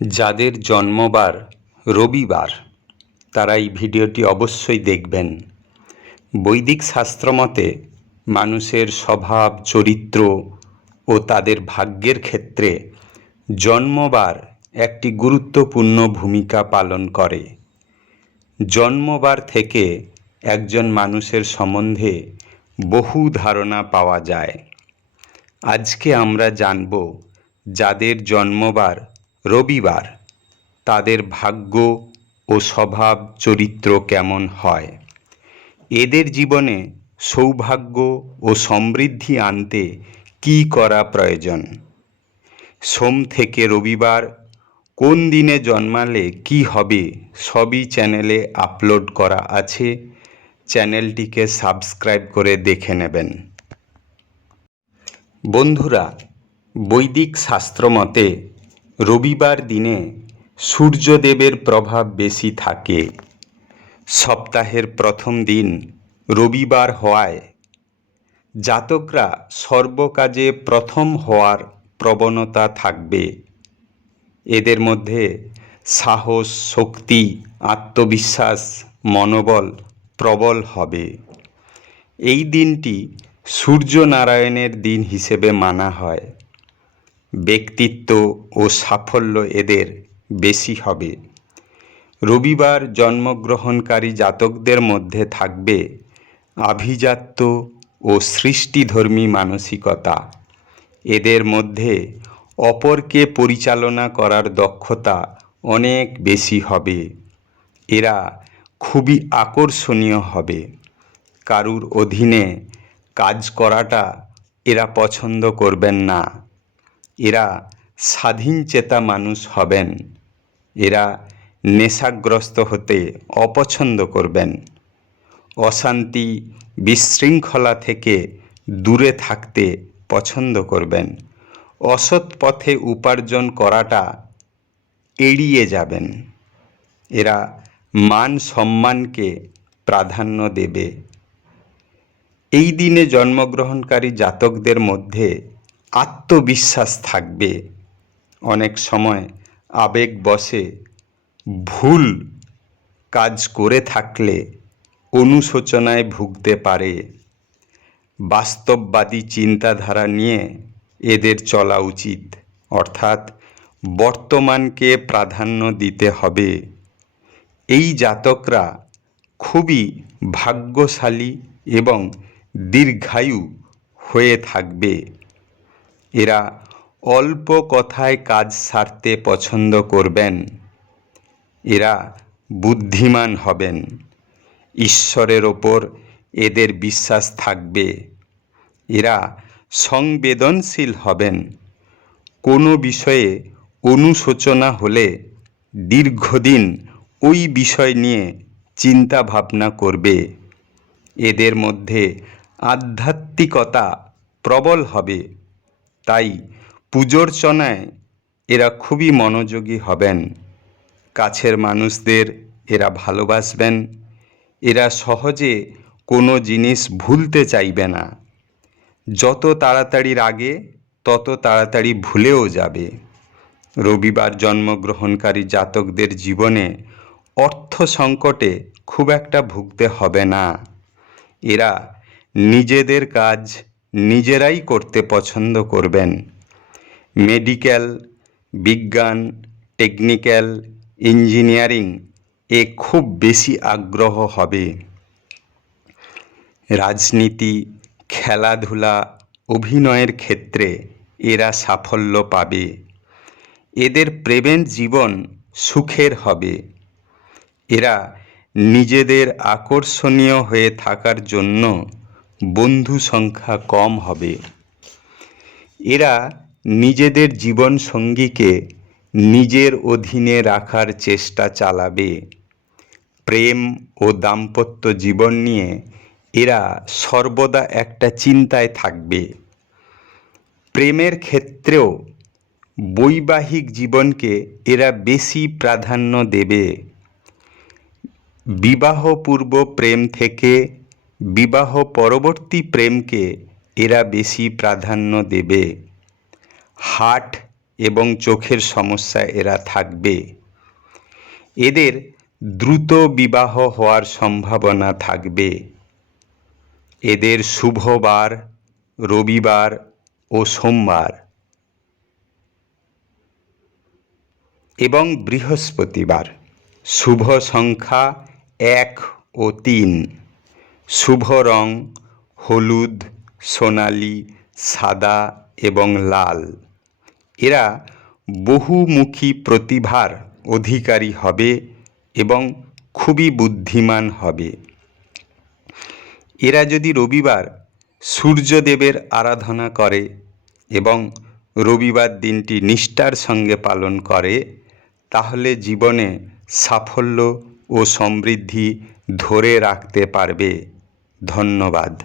যাদের জন্মবার রবিবার তারা এই ভিডিওটি অবশ্যই দেখবেন। বৈদিক শাস্ত্রমতে মানুষের স্বভাব, চরিত্র ও তাদের ভাগ্যের ক্ষেত্রে জন্মবার একটি গুরুত্বপূর্ণ ভূমিকা পালন করে। জন্মবার থেকে একজন মানুষের সম্বন্ধে বহু ধারণা পাওয়া যায়। আজকে আমরা জানব যাদের জন্মবার রবিবার তাদের ভাগ্য ও স্বভাব চরিত্র কেমন হয়। এদের জীবনে সৌভাগ্য ও সমৃদ্ধি আনতে কী করা প্রয়োজন। সোম থেকে রবিবার কোন দিনে জন্মালে কি হবে সবই চ্যানেলে আপলোড করা আছে। চ্যানেলটিকে সাবস্ক্রাইব করে দেখে নেবেন। বন্ধুরা, বৈদিক শাস্ত্রমতে রবিবার দিনে সূর্যদেবের প্রভাব বেশি থাকে। সপ্তাহের প্রথম দিন রবিবার হওয়ায় জাতকরা সর্বকাজে প্রথম হওয়ার প্রবণতা থাকবে। এদের মধ্যে সাহস, শক্তি, আত্মবিশ্বাস, মনোবল প্রবল হবে। এই দিনটি সূর্যনারায়ণের দিন হিসেবে মানা হয়। ব্যক্তিত্ব ও সাফল্য এদের বেশি হবে। রবিবার জন্মগ্রহণকারী জাতকদের মধ্যে থাকবে আভিজাত্য ও সৃষ্টিধর্মী মানসিকতা। এদের মধ্যে অপরকে পরিচালনা করার দক্ষতা অনেক বেশি হবে। এরা খুবই আকর্ষণীয় হবে। কারুর অধীনে কাজ করাটা এরা পছন্দ করবেন না। এরা স্বাধীনচেতা মানুষ হবেন। এরা নেশাগ্রস্ত হতে অপছন্দ করবেন। অশান্তি, বিশৃঙ্খলা থেকে দূরে থাকতে পছন্দ করবেন। অসৎ পথে উপার্জন করাটা এড়িয়ে যাবেন। এরা মান সম্মানকে প্রাধান্য দেবে। এই দিনে জন্মগ্রহণকারী জাতকদের মধ্যে আত্মবিশ্বাস থাকবে। অনেক সময় আবেগবশে ভুল কাজ করে থাকলে অনুশোচনায় ভুগতে পারে। বাস্তববাদী চিন্তাধারা নিয়ে এদের চলা উচিত, অর্থাৎ বর্তমানকে প্রাধান্য দিতে হবে। এই জাতকরা খুবই ভাগ্যশালী এবং দীর্ঘায়ু হয়ে থাকবে। এরা অল্প কথায় কাজ সারতে পছন্দ করবেন। এরা বুদ্ধিমান হবেন। ঈশ্বরের ওপর এদের বিশ্বাস থাকবে। এরা সংবেদনশীল হবেন। কোনো বিষয়ে অনুশোচনা হলে দীর্ঘদিন ওই বিষয় নিয়ে চিন্তা ভাবনা করবে। এদের মধ্যে আধ্যাত্মিকতা প্রবল হবে। তাই পূজোর্চনায় এরা খুবই মনোযোগী হবেন। কাছের মানুষদের এরা ভালোবাসবেন। এরা সহজে কোনো জিনিস ভুলতে চাইবে না। যত তাড়াতাড়ি রাগে তত তাড়াতাড়ি ভুলেও যাবে। রবিবার জন্মগ্রহণকারী জাতকদের জীবনে অর্থ সংকটে খুব একটা ভুগতে হবে না। এরা নিজেদের কাজ নিজেরাই করতে পছন্দ করবেন। মেডিকেল, বিজ্ঞান, টেকনিক্যাল, ইঞ্জিনিয়ারিং এ খুব বেশি আগ্রহ হবে। রাজনীতি, খেলাধুলা, অভিনয়ের ক্ষেত্রে এরা সাফল্য পাবে। এদের প্রেমের জীবন সুখের হবে। এরা নিজেদের আকর্ষণীয় হয়ে থাকার জন্য বন্ধু সংখ্যা কম হবে। এরা নিজেদের জীবন সঙ্গীকে নিজের অধীনে রাখার চেষ্টা চালাবে। প্রেম ও দাম্পত্য জীবন নিয়ে এরা সর্বদা একটা চিন্তায় থাকবে। প্রেমের ক্ষেত্রেও বৈবাহিক জীবনকে এরা বেশি প্রাধান্য দেবে। বিবাহপূর্ব প্রেম থেকে বিবাহ পরবর্তী প্রেমকে এরা বেশি প্রাধান্য দেবে। হাট, এবং চোখের সমস্যা এরা থাকবে। এদের দ্রুত বিবাহ হওয়ার সম্ভাবনা থাকবে। এদের শুভ বার রবিবার ও সোমবার এবং বৃহস্পতিবার। শুভ সংখ্যা 1 ও 3। শুভ রং হলুদ, সোনালী, সাদা এবং লাল। এরা বহুমুখী প্রতিভার অধিকারী হবে এবং খুবই বুদ্ধিমান হবে। এরা যদি রবিবার সূর্যদেবের আরাধনা করে এবং রবিবার দিনটি নিষ্ঠার সঙ্গে পালন করে, তাহলে জীবনে সাফল্য ও সমৃদ্ধি ধরে রাখতে পারবে। ধন্যবাদ।